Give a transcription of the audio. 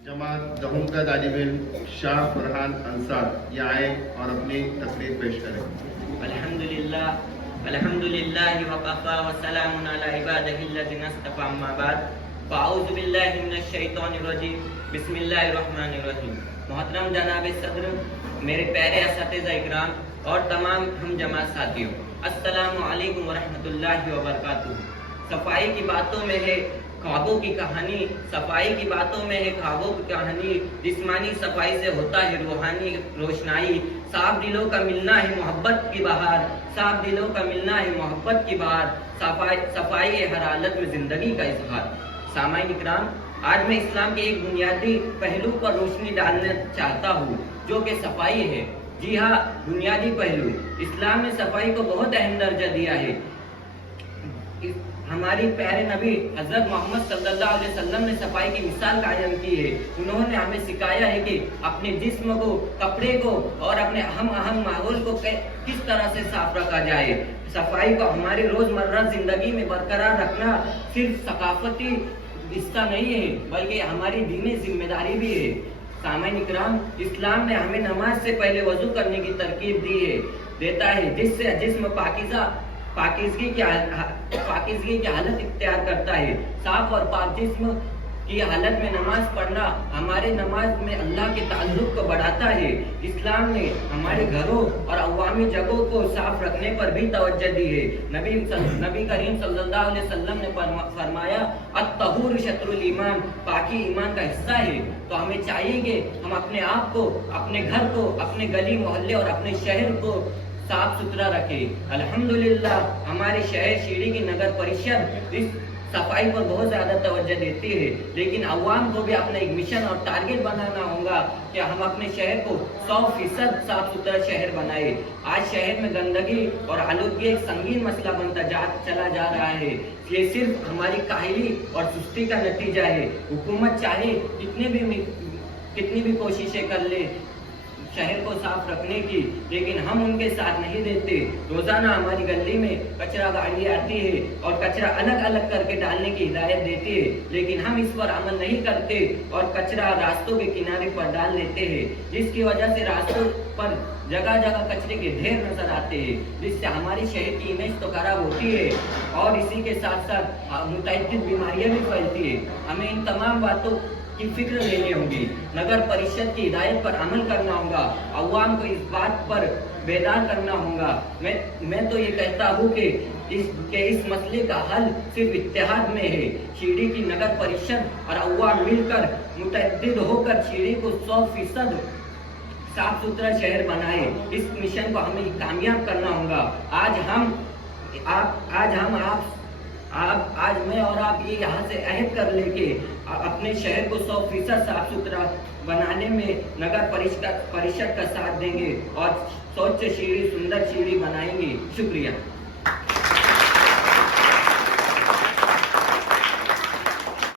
जमात दहम का तालिब इल्म शाह फरहान अंसार ये आए और अपनी तकरीर पेश करें। अल्हम्दुलिल्लाह वकफ़ा वस्सलामुन अला इबादिहिल्लज़ीना इस्तफ़ा अम्मा बाद फ़अऊज़ु बिल्लाहि मिनश शैतानिर रजीम बिस्मिल्लाहिर रहमानिर रहीम। मोहतरम जनाब सदर, मेरे प्यारे असातिज़ा इकराम और तमाम हम जमात साथियों, अस्सलामु अलैकुम वरहमतुल्लाहि वबरकातुहू। सफाई की बातों में है ख्वाबों की कहानी, सफाई की बातों में है ख्वाबों की कहानी। जिस्मानी सफाई से होता है रूहानी रोशनाई। साफ दिलों का मिलना है मोहब्बत की बहार, साफ दिलों का मिलना है मोहब्बत की बहार। सफाई है हर हालत में जिंदगी का इजहार। सामाईन इकराम, आज मैं इस्लाम के एक बुनियादी पहलू पर रोशनी डालना चाहता हूँ, जो कि सफाई है। जी हाँ, बुनियादी पहलू। इस्लाम ने सफाई को बहुत अहम दर्जा दिया है। हमारी प्यारे नबी हजरत मोहम्मद सल्लल्लाहु अलैहि वसल्लम ने सफाई की मिसाल कायम की है। उन्होंने हमें सिखाया है कि अपने जिस्म को, कपड़े को और अपने अहम माहौल को किस तरह से साफ रखा जाए। सफाई को हमारी रोजमर्रा जिंदगी में बरकरार रखना सिर्फ सकाफती हिस्सा नहीं है, बल्कि हमारी दीनी जिम्मेदारी भी है। सामाईन इकराम, इस्लाम ने हमें नमाज से पहले वजू करने की तरकीब देता है, जिससे जिस्म पाकीज़गी की हालत इख्तियार करता है। साफ और पाक जिस्म की हालत में नमाज पढ़ना हमारे नमाज में अल्लाह के ताल्लुक को बढ़ाता है। इस्लाम ने हमारे घरों और अवामी जगहों को साफ रखने पर भी तवज्जो दी है। नबी करीम सल्लल्लाहु अलैहि वसल्लम ने फरमाया, अत-तहूर शत्रुल ईमान, पाकी ईमान का हिस्सा है। तो हमें चाहिए कि हम अपने आप को, अपने घर को, अपने गली मोहल्ले और अपने शहर को साफ सुथरा रखे। अल्हम्दुलिल्लाह, हमारे शहर शीरी की नगर परिषद इस सफाई पर बहुत ज्यादा तवज्जो देती है, लेकिन अवाम को भी अपना एक मिशन और टारगेट बनाना होगा कि हम अपने शहर को 100% साफ सुथरा शहर बनाए। आज शहर में गंदगी और आलूदगी एक संगीन मसला बनता चला जा रहा है। ये सिर्फ हमारी काहली और सुस्ती का नतीजा है। हुकूमत चाहे कितनी भी कोशिशें कर ले शहर को साफ रखने की, लेकिन हम उनके साथ नहीं देते। रोजाना हमारी गली में कचरा गाड़ी आती है और कचरा अलग अलग करके डालने की हिदायत देती है, लेकिन हम इस पर अमल नहीं करते और कचरा रास्तों के किनारे पर डाल देते हैं, जिसकी वजह से रास्तों पर जगह जगह कचरे के ढेर नजर आते हैं, जिससे हमारी शहर की इमेज तो खराब होती है और इसी के साथ साथ मुतअद्दिद बीमारियां भी फैलती है। हमें इन तमाम बातों की फिक्र लेनी होगी, नगर परिषद की हिदायत पर अमल करना होगा, अवाम को इस बात पर बेदार करना होगा। मैं तो ये कहता हूँ कि इस मसले का हल सिर्फ इत्तेहाद में है। शीरी की नगर परिषद और अवाम मिलकर मुतअद्दिद होकर शीरी को 100% साफ सुथरा शहर बनाए। इस मिशन को हमें कामयाब करना होगा। आज मैं और आप ये यहाँ से अहद कर लेके अपने शहर को 100% साफ सुथरा बनाने में नगर परिषद का साथ देंगे और स्वच्छ शीरी, सुंदर शीरी बनाएंगे। शुक्रिया।